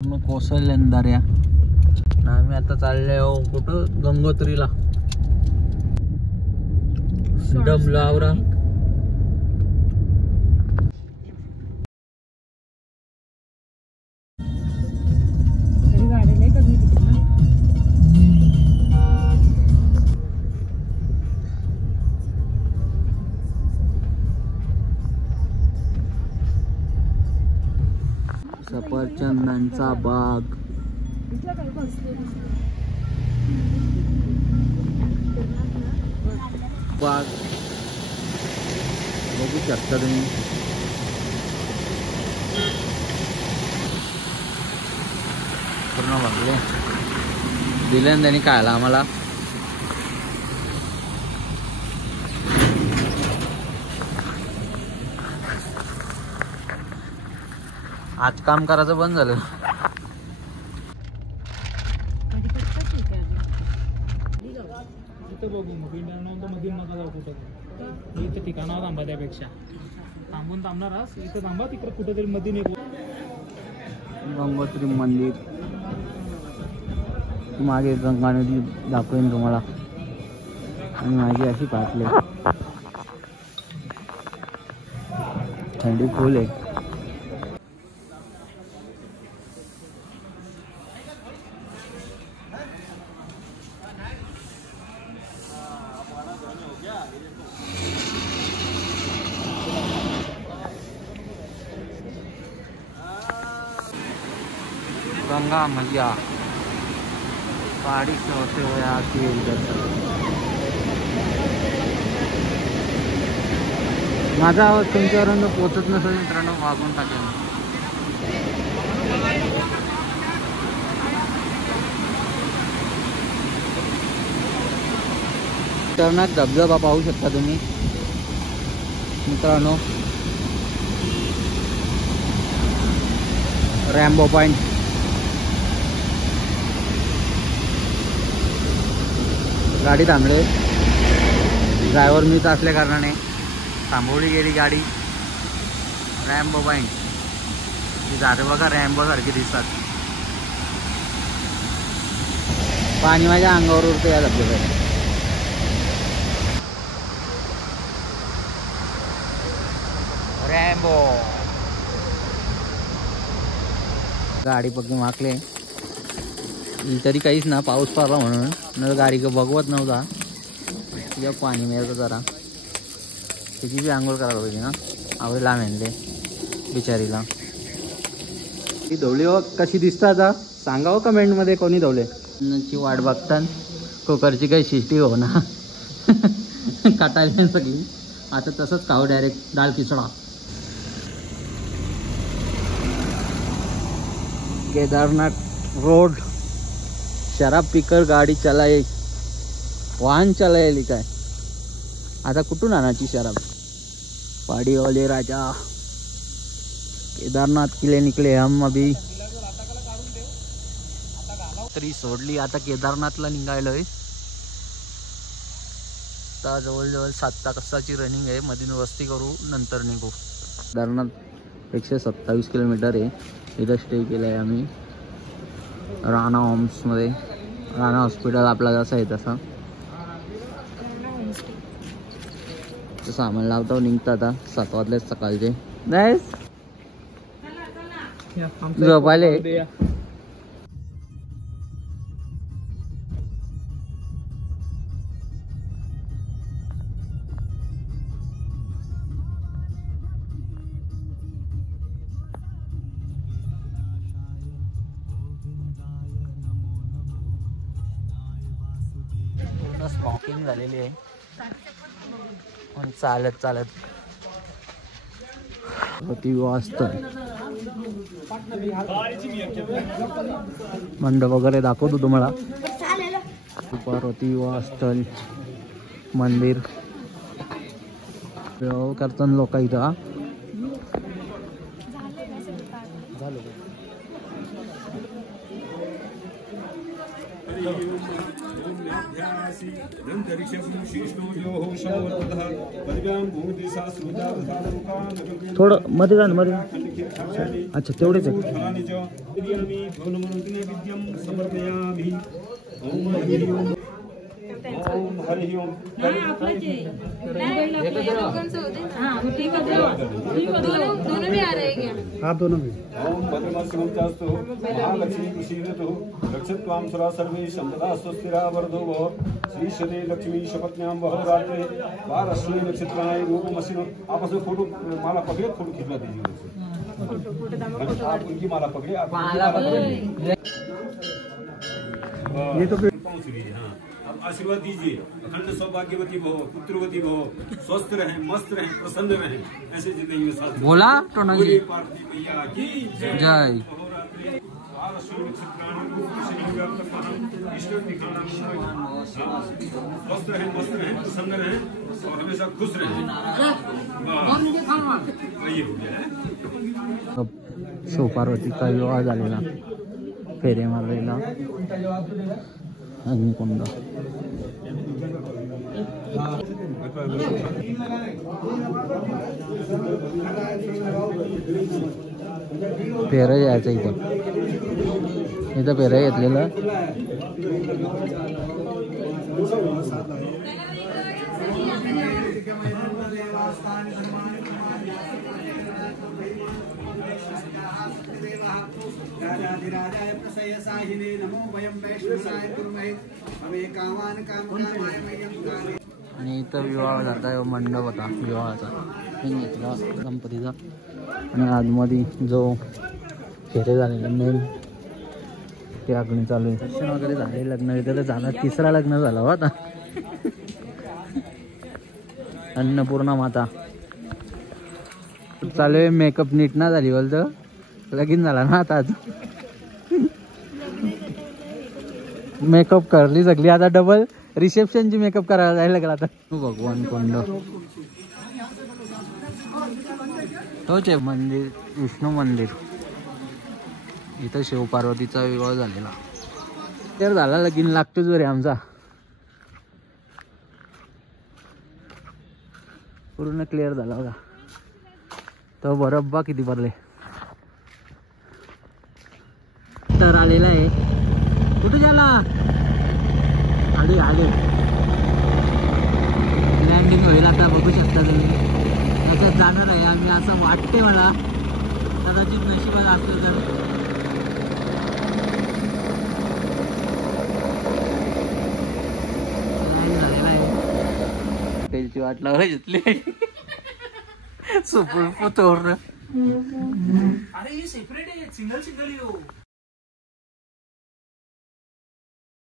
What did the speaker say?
कोसळल्यानंतर आम्ही आता चालले कुठं गंगोत्रीला डबलावरा. सफरचंदांचा बाग. बाग बघू शकता तुम्ही. पूर्ण बघले दिले ना त्यांनी खायला आम्हाला. आज काम करायचं बंद झालं. इथं बघू मग मध्ये नका जाऊ कुठं. इथं ठिकाणावर थांबा, त्यापेक्षा थांबून थांबणारच इथं थांबा. तिकडे कुठेतरी मध्ये नाही. गंगोत्री मंदिर मागे गंगा नदी दाखवेन तुम्हाला. आणि माझी अशी पाटली थंडी फुल आहे. गंगा मैया पहाड़ी से होते हुए आती है इधर. माझा आवाज तुमच्यापर्यंत पोहोचत नसेल मित्रांनो, वागून टाकेल. टर्नात धबधबा पाहू शकता तुम्ही मित्रांनो. Rambo point. गाडी थांबले. ड्रायव्हर मीच असल्या कारणाने थांबवली गेली गाडी. रॅम्बो पॉइंट ही झाडं बघा रॅम्बो सारखी दिसतात. पाणी माझ्या अंगावर उडतं या धबधब्यात. रॅम्बो गाडी पक्की माकले तरी काहीच ना. पाऊस पडला म्हणून न गाडी बघवत नव्हता. तिला पाणी मिळतं जरा. तिची बी आंघोळ करायला पाहिजे ना. आवडे लांब आणले बिचारीला. ती धवली हो कशी दिसतात आता सांगा हो कमेंटमध्ये कोणी धवले. ची वाट बघतात. कुकरची काही शिष्टी हो ना. काटायला सगळी आता तसंच खाऊ डायरेक्ट डाळ खिचडा. केदारनाथ रोड. शराब पीकर गाडी चलाए, वाहन चलाएली काय. आता कुठून आणायची शराब. पहाड़ी वाले राजा. केदारनाथ के लिए निकले हम अभी. तरी सोडली आता केदारनाथला निघालोय. आता जवळजवळ 7 तासाची रनिंग आहे. मधून वस्ती करू नंतर निघू. केदारनाथ 127 किलोमीटर आहे. इथं स्टे केलं आहे आम्ही राणा होम्समध्ये. राणा हॉस्पिटल आपला जसं आहे तसं. सामान लावतो निघतं आता 7 वाजले सकाळचे. नाही झोपायले. स्मोकिंग झालेली आहे. चालत चालत होती वाजत. मंडप वगैरे दाखवतो तुम्हाला. पार्वती वास्तल मंदिर करतात लोक इथं. थोडं मध्ये जा मध्ये. अच्छा तेवढेच आहे. दोनों भी आ रहे हैं क्या? आप दोनों भी. ओम भद्रमस्यमुक्तास्तु महालक्ष्मी कुशीरतु रक्षत्वां सदा सर्वे संपदा स्वस्तिरा वरदो भव श्रीशदे लक्ष्मी शपथ्यां बहुरात्रे वारश्वी नक्षत्राय रूपमसिनो. आपस में फोटो माला पकड़े, फोटो खिंचवा दीजिए. आप उनकी माला पकड़े, आप उनकी माला पकड़े. ये तो पहुंच गई. हाँ, अब आशीर्वाद दीजिए. अखंड सौभाग्यवती भव, पुत्रवती भव, स्वस्थ रहें, मस्त रहें, प्रसन्न रहें, ऐसे जिंदगी में साथ. बोला टोना जी. पार्वती मैया की जय. स्वस्थ रहें, मस्त रहें, प्रसन्न रहें और हमेशा खुश रहें. ये हो गया है. शिवपार्वतीचा विवाह झालेला, फेरे मारलेला अग्निकुंड. फेर यायचं इथं फेर घेतलेलं. राजाधिराजाय प्रसयसाहिने नमो वयं वैष्णवाय कुर्महे हमे कामान कामकामाय मह्यं कामे. आणि इथं विवाह झाला, मंडप होता विवाहाचा, मी घेतला गणपतीचा. आणि आतमध्ये जो फेरे झालेले मेन ते अग्नी चालू आहे. दर्शन वगैरे झाले, लग्न वगैरे झालं. तिसरा लग्न झाला हो आता. अन्नपूर्णा माता चालू आहे. मेकअप नीट ना झाली बोलतं, लगीन झाला ना आता. मेकअप करली सगळी, आता डबल रिसेप्शनची मेकअप करायला जायला लागला आता. भगवान कोंड तोच आहे मंदिर, विष्णू मंदिर. इथं शिवपार्वतीचा विवाह झालेला. तर झाला लगीन, लागतोच बरे आमचा. पूर्ण क्लिअर झाला बघा. तो बरोबर किती भरले तर आलेला आहे. कुठे झाला? आले आले. लँडिंग होईल आता, बघू शकता तुम्ही. त्याच्यात जाणार आहे आम्ही असं वाटते मला, कदाचित नशिबात असलं तर. लँड झालेला आहे. त्याची वाट लावायला घेतली. सुपर तोरण. अरे ये सेपरेट है, सिंगल सिंगल ही हो.